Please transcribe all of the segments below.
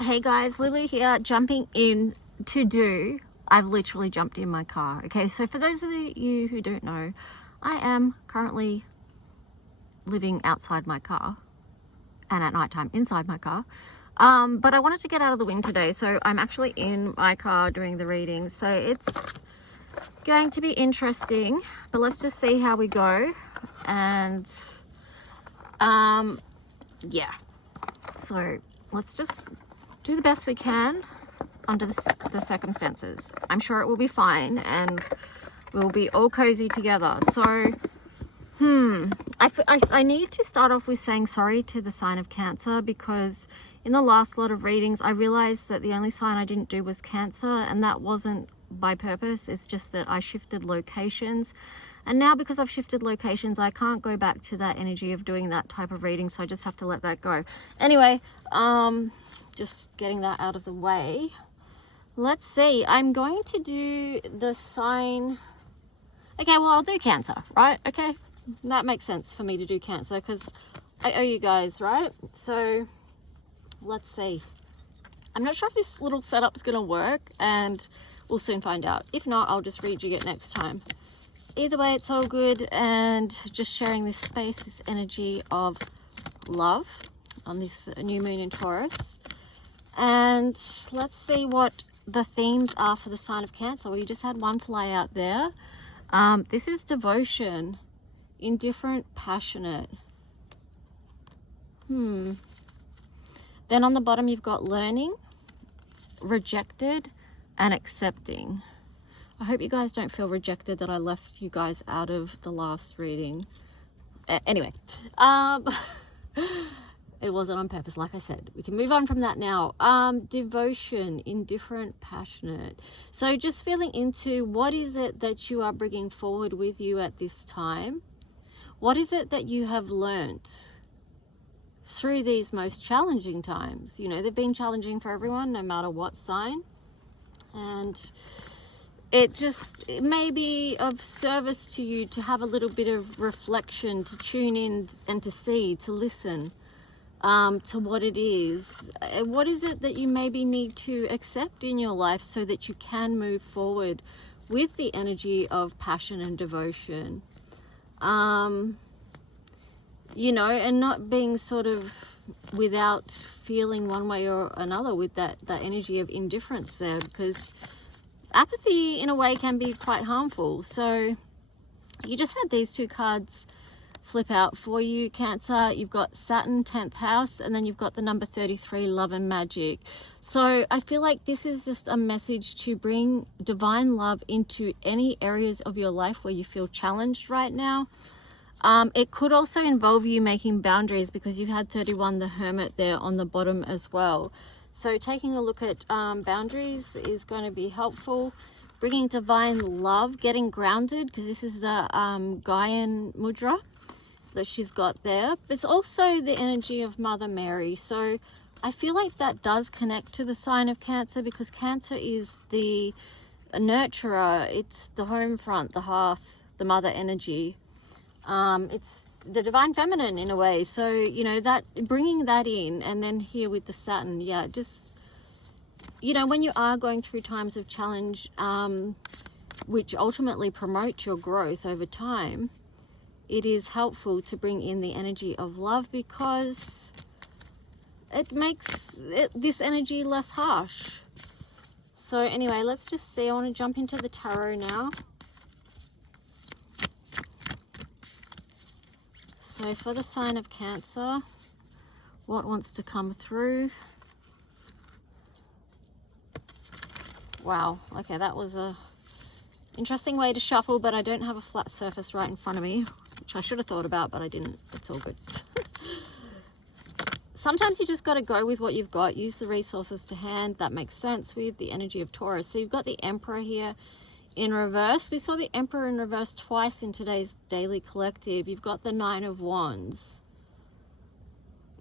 Hey guys, Lily here, jumping in to do, I've literally jumped in my car. Okay, so for those of you who don't know, I am currently living outside my car and at nighttime inside my car. But I wanted to get out of the wind today, so I'm actually in my car doing the reading. So it's going to be interesting, but let's just see how we go. And yeah, so let's just do the best we can under the circumstances. I'm sure it will be fine and we'll be all cozy together. So I need to start off with saying sorry to the sign of Cancer, because in the last lot of readings I realized that the only sign I didn't do was Cancer, and that wasn't by purpose. It's just that I shifted locations, and now because I've shifted locations I can't go back to that energy of doing that type of reading, so I just have to let that go. Anyway, just getting that out of the way. Let's see, I'm going to do the sign. Okay, well, I'll do Cancer, right? Okay, that makes sense for me to do Cancer because I owe you guys, right? So let's see. I'm not sure if this little setup's gonna work, and we'll soon find out. If not, I'll just rejig it next time. Either way, it's all good, and just sharing this space, this energy of love on this new moon in Taurus. And let's see what the themes are for the sign of Cancer. Well, you just had one fly out there. This is devotion, indifferent, passionate. Then on the bottom you've got learning, rejected, and accepting. I hope you guys don't feel rejected that I left you guys out of the last reading. Anyway, it wasn't on purpose, like I said. We can move on from that now. Devotion, indifferent, passionate. So just feeling into what is it that you are bringing forward with you at this time? What is it that you have learnt through these most challenging times? You know, they've been challenging for everyone, no matter what sign. And it may be of service to you to have a little bit of reflection, to tune in and to see, to listen to what it is. What is it that you maybe need to accept in your life so that you can move forward with the energy of passion and devotion? You know, and not being sort of without feeling one way or another with that energy of indifference there, because apathy in a way can be quite harmful. So you just had these two cards flip out for you, Cancer. You've got Saturn, 10th house, and then you've got the number 33, love and magic. So I feel like this is just a message to bring divine love into any areas of your life where you feel challenged right now. It could also involve you making boundaries, because you had 31, the Hermit, there on the bottom as well. So taking a look at boundaries is going to be helpful. Bringing divine love, getting grounded, because this is the Gaian mudra that she's got there. It's also the energy of Mother Mary. So I feel like that does connect to the sign of Cancer, because Cancer is the nurturer. It's the home front, the hearth, the mother energy. It's the divine feminine in a way. So, you know, that bringing that in, and then here with the Saturn, yeah, just, you know, when you are going through times of challenge, which ultimately promote your growth over time, it is helpful to bring in the energy of love, because it makes this energy less harsh. So anyway, let's just see. I want to jump into the tarot now. So for the sign of Cancer, what wants to come through? Wow, okay, that was a interesting way to shuffle, but I don't have a flat surface right in front of me, which I should have thought about, but I didn't. It's all good. Sometimes you just got to go with what you've got, use the resources to hand. That makes sense with the energy of Taurus. So you've got the Emperor here in reverse. We saw the Emperor in reverse twice in today's daily collective. You've got the Nine of Wands.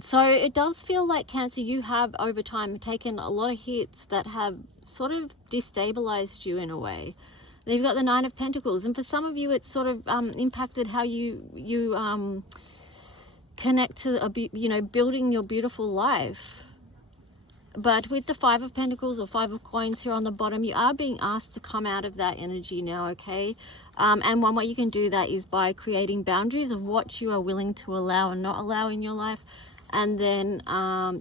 So it does feel like, Cancer, you have over time taken a lot of hits that have sort of destabilized you in a way. Then you've got the Nine of Pentacles, and for some of you it's sort of impacted how you connect to building your beautiful life. But with the Five of Pentacles or Five of Coins here on the bottom, you are being asked to come out of that energy now, okay? And one way you can do that is by creating boundaries of what you are willing to allow and not allow in your life. And then,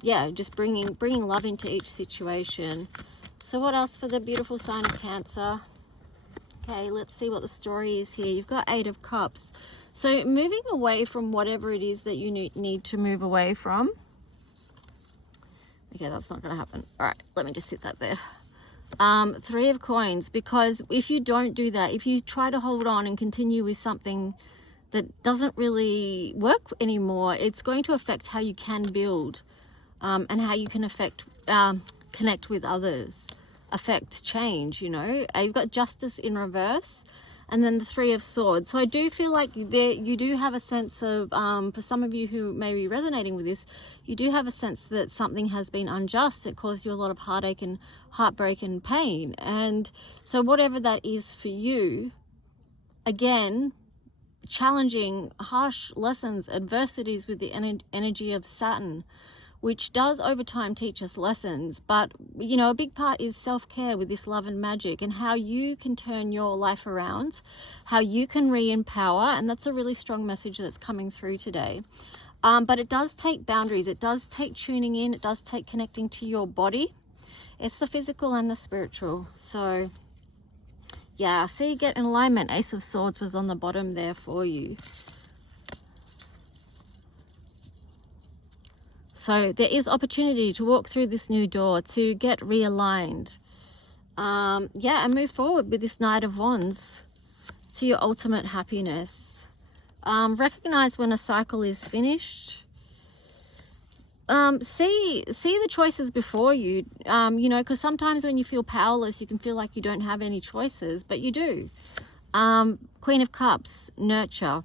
yeah, just bringing love into each situation. So what else for the beautiful sign of Cancer? Okay, let's see what the story is here. You've got Eight of Cups. So moving away from whatever it is that you need to move away from. Okay, that's not going to happen. All right, let me just sit that there. Three of Coins, because if you don't do that, if you try to hold on and continue with something that doesn't really work anymore, it's going to affect how you can build, and how you can connect with others, affect change, you know. You've got Justice in reverse, and then the Three of Swords. So I do feel like you do have a sense of, for some of you who may be resonating with this, you do have a sense that something has been unjust. It caused you a lot of heartache and heartbreak and pain. And so whatever that is for you, again, challenging, harsh lessons, adversities with the energy of Saturn, which does over time teach us lessons. But, you know, a big part is self-care with this love and magic, and how you can turn your life around, how you can re-empower. And that's a really strong message that's coming through today. But it does take boundaries. It does take tuning in. It does take connecting to your body. It's the physical and the spiritual. So yeah, see, you get in alignment. Ace of Swords was on the bottom there for you. So there is opportunity to walk through this new door, to get realigned. Yeah, and move forward with this Knight of Wands to your ultimate happiness. Recognize when a cycle is finished. See the choices before you, you know, because sometimes when you feel powerless, you can feel like you don't have any choices, but you do. Queen of Cups, nurture.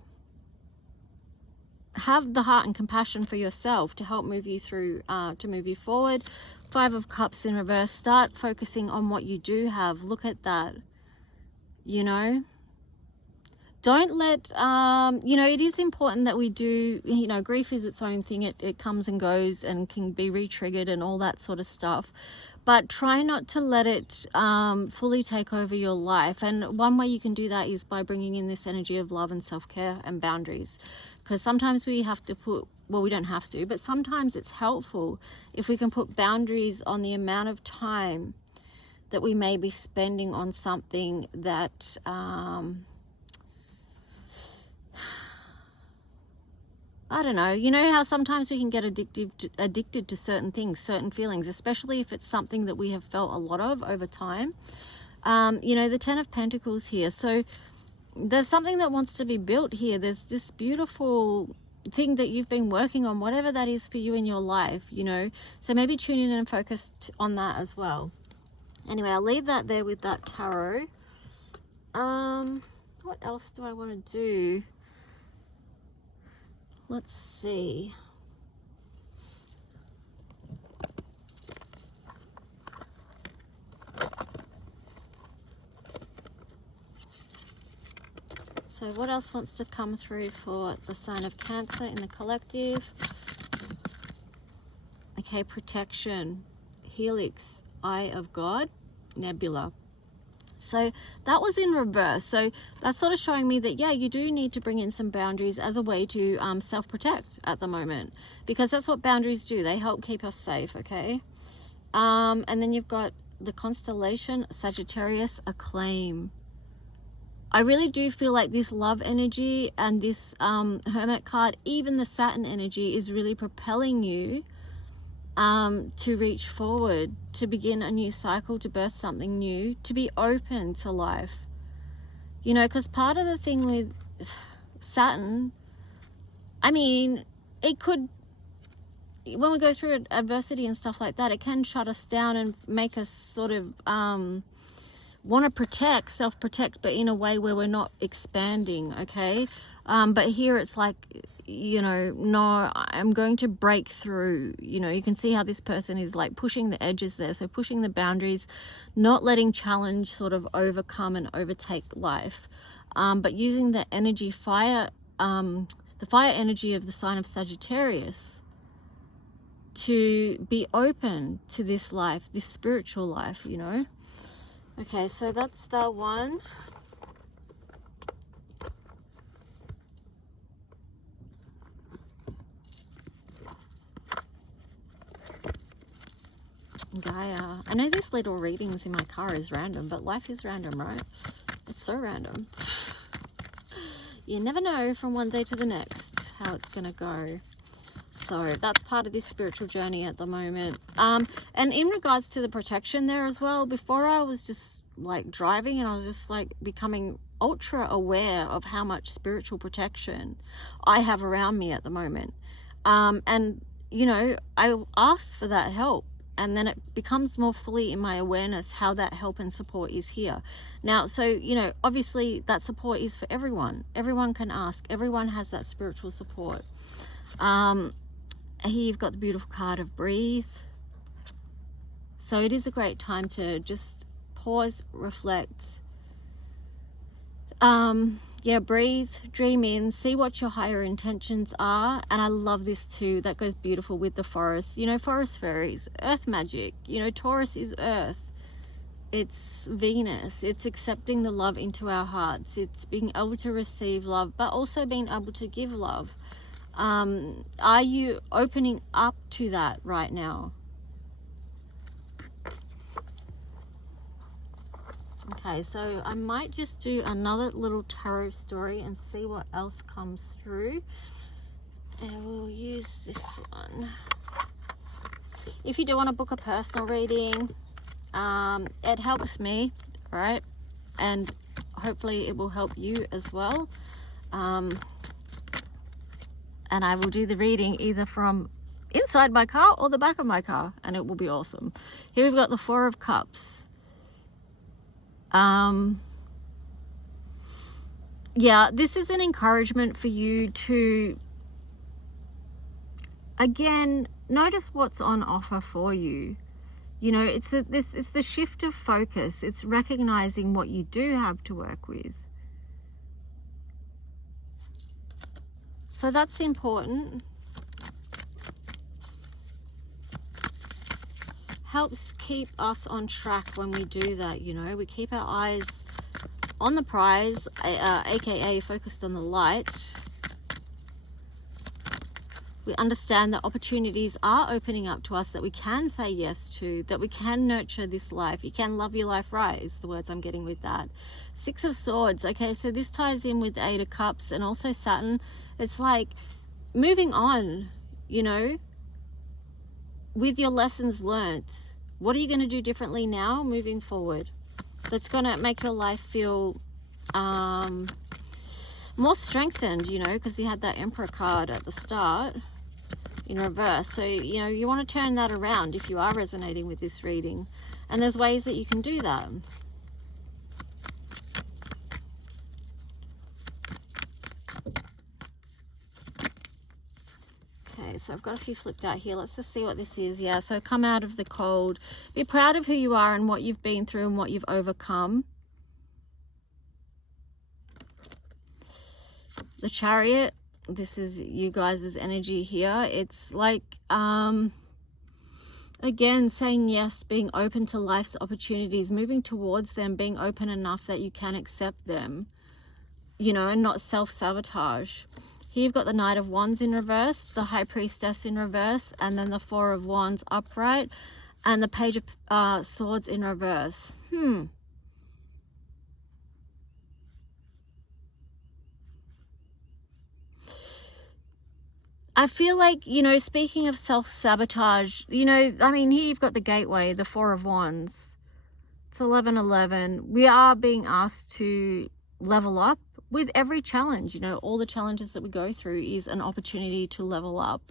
Have the heart and compassion for yourself to help move you through, to move you forward. Five of Cups in reverse. Start focusing on what you do have. Look at that, you know. Don't let, you know, it is important that we do, you know, grief is its own thing. It comes and goes and can be re-triggered and all that sort of stuff. But try not to let it fully take over your life. And one way you can do that is by bringing in this energy of love and self-care and boundaries. Because sometimes we have to put, well, we don't have to, but sometimes it's helpful if we can put boundaries on the amount of time that we may be spending on something that, I don't know, you know how sometimes we can get addicted to certain things, certain feelings, especially if it's something that we have felt a lot of over time. You know, the Ten of Pentacles here. So there's something that wants to be built here. There's this beautiful thing that you've been working on, whatever that is for you in your life, you know. So maybe tune in and focus on that as well. Anyway, I'll leave that there with that tarot. What else do I want to do? Let's see. So what else wants to come through for the sign of Cancer in the collective? Okay, protection, helix, eye of God, nebula. So that was in reverse. So that's sort of showing me that, yeah, you do need to bring in some boundaries as a way to self-protect at the moment, because that's what boundaries do. They help keep us safe, okay? And then you've got the constellation Sagittarius, acclaim. I really do feel like this love energy and this Hermit card, even the Saturn energy, is really propelling you to reach forward, to begin a new cycle, to birth something new, to be open to life. You know, because part of the thing with Saturn, I mean, it could, when we go through adversity and stuff like that, it can shut us down and make us sort of want to protect, self-protect, but in a way where we're not expanding, okay? But here it's like, you know, no, I'm going to break through. You know, you can see how this person is like pushing the edges there. So pushing the boundaries, not letting challenge sort of overcome and overtake life. But using the energy fire, the fire energy of the sign of Sagittarius to be open to this life, this spiritual life, you know. Okay, so that's that one. Gaia. I know these little readings in my car is random, but life is random, right? It's so random. You never know from one day to the next how it's gonna go. So that's part of this spiritual journey at the moment. And in regards to the protection there as well, before I was just like driving and I was just like becoming ultra aware of how much spiritual protection I have around me at the moment. And you know, I asked for that help, and then it becomes more fully in my awareness how that help and support is here. Now, so, you know, obviously that support is for everyone. Everyone can ask. Everyone has that spiritual support. Here you've got the beautiful card of breathe. So it is a great time to just pause, reflect. Yeah, breathe, dream in, see what your higher intentions are. And I love this too. That goes beautiful with the forest. You know, forest fairies, earth magic. You know, Taurus is earth. It's Venus. It's accepting the love into our hearts. It's being able to receive love, but also being able to give love. Are you opening up to that right now? Okay, so I might just do another little tarot story and see what else comes through. And we'll use this one. If you do want to book a personal reading, it helps me, right? And hopefully it will help you as well. And I will do the reading either from inside my car or the back of my car, and it will be awesome. Here we've got the Four of Cups. Yeah, this is an encouragement for you to, again, notice what's on offer for you. You know, it's the shift of focus. It's recognizing what you do have to work with. So that's important. Helps keep us on track when we do that, you know. We keep our eyes on the prize, aka focused on the light. We understand that opportunities are opening up to us that we can say yes to, that we can nurture this life. You can love your life right, is the words I'm getting with that. Six of Swords. Okay, so this ties in with Eight of Cups and also Saturn. It's like moving on, you know, with your lessons learned. What are you going to do differently now moving forward? That's going to make your life feel more strengthened, you know, because you had that Emperor card at the start in reverse. So, you know, you want to turn that around if you are resonating with this reading. And there's ways that you can do that. Okay, so I've got a few flipped out here. Let's just see what this is. Yeah, so come out of the cold. Be proud of who you are and what you've been through and what you've overcome. The Chariot. This is you guys' energy here. It's like, again, saying yes, being open to life's opportunities, moving towards them, being open enough that you can accept them, you know, and not self-sabotage. Here you've got the Knight of Wands in reverse, the High Priestess in reverse, and then the Four of Wands upright, and the Page of Swords in reverse. I feel like, you know, speaking of self-sabotage, you know, I mean, here you've got the Gateway, the Four of Wands. It's 11-11. We are being asked to level up with every challenge. You know, all the challenges that we go through is an opportunity to level up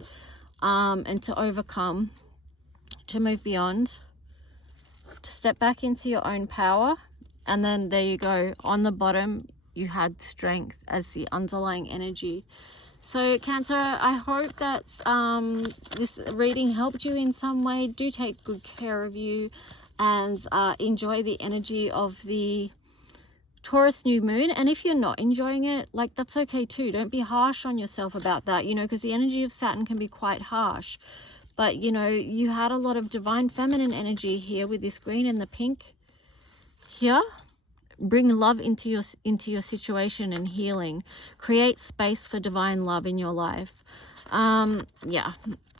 and to overcome, to move beyond, to step back into your own power. And then there you go. On the bottom, you had strength as the underlying energy. So Cancer, I hope that this reading helped you in some way. Do take good care of you and enjoy the energy of the Taurus new moon. And if you're not enjoying it, like, that's okay too. Don't be harsh on yourself about that, you know, because the energy of Saturn can be quite harsh. But, you know, you had a lot of divine feminine energy here with this green and the pink here. Bring love into your situation and healing. Create space for divine love in your life. Yeah.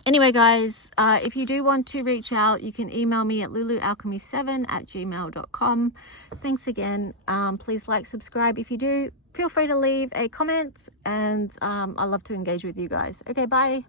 Anyway, guys, if you do want to reach out, you can email me at lulualchemy7@gmail.com. Thanks again. Please like, subscribe. If you do, feel free to leave a comment, and I love to engage with you guys. Okay, bye.